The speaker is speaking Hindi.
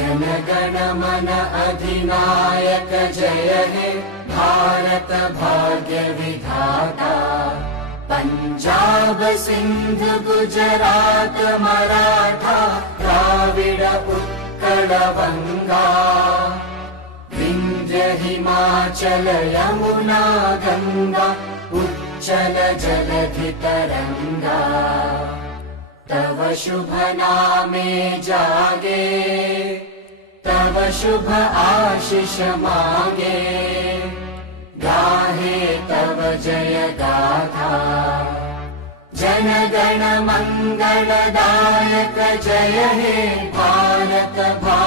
जनगण मन अधिनायक जय हे भारत भाग्य विधाता। पंजाब सिंध गुजरात मराठा द्राविड उत्कल बंगा। विंध्य हिमाचल यमुना गंगा उच्चल जलधि तरंगा। तव शुभ नामे जागे तव शुभ आशीष मांगे। गाहे तव जय गाथा जनगण मंगलदायक जय हे भारत भाग्य